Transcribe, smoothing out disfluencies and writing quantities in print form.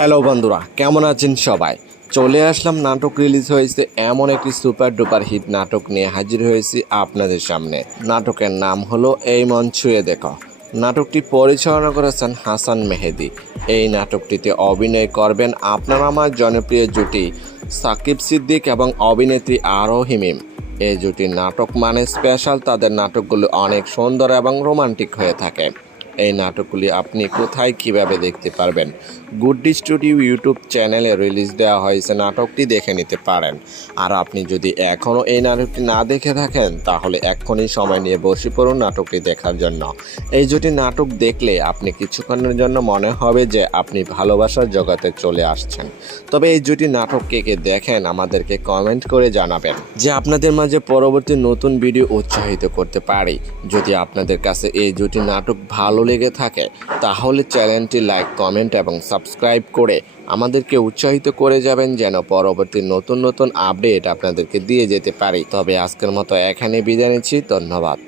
Hello বন্ধুরা, কেমন আছেন সবাই? চলে আসলাম, নাটক রিলিজ হয়েছে এমন একটি সুপার ডুপার হিট নাটক নিয়ে হাজির হয়েছি আপনাদের সামনে। নাটকের নাম হলো এই মন ছুঁয়ে দেখো। নাটকটি পরিচালনা করেছেন হাসান মেহেদি। এই নাটকটিতে অভিনয় করবেন আপনার আমার জনপ্রিয় জুটি সাকিব সিদ্দিক এবং অভিনেত্রী আরোহী মিম। এই জুটির নাটক মানে স্পেশাল, তাদের নাটকগুলো অনেক সুন্দর এবং রোমান্টিক হয়ে থাকে। এই নাটকগুলি আপনি কোথায় কিভাবে দেখতে পারবেন? গুড্ডি স্টুডিও ইউটিউব চ্যানেলে রিলিজ দেওয়া হয়েছে, নাটকটি দেখে নিতে পারেন। আর আপনি যদি এখনও এই নাটকটি না দেখে থাকেন তাহলে এক্ষুনি সময় নিয়ে বসে পড়ুন নাটকটি দেখার জন্য। এই জুটি নাটক দেখলে আপনি কিছুক্ষণের জন্য মনে হবে যে আপনি ভালোবাসার জগতে চলে আসছেন। তবে এই জুটি নাটক কে কে দেখেন আমাদেরকে কমেন্ট করে জানাবেন, যে আপনাদের মাঝে পরবর্তী নতুন ভিডিও উৎসাহিত করতে পারি। যদি আপনাদের কাছে এই জুটি নাটক ভালো লেগে থাকে তাহলে চ্যানেলটি লাইক, কমেন্ট এবং সাবস্ক্রাইব করে আমাদেরকে উৎসাহিত করে যাবেন, যেন পরবর্তী নতুন নতুন আপডেট আপনাদেরকে দিয়ে যেতে পারি। তবে আজকের মতো এখানে বিদায় নিচ্ছি, ধন্যবাদ।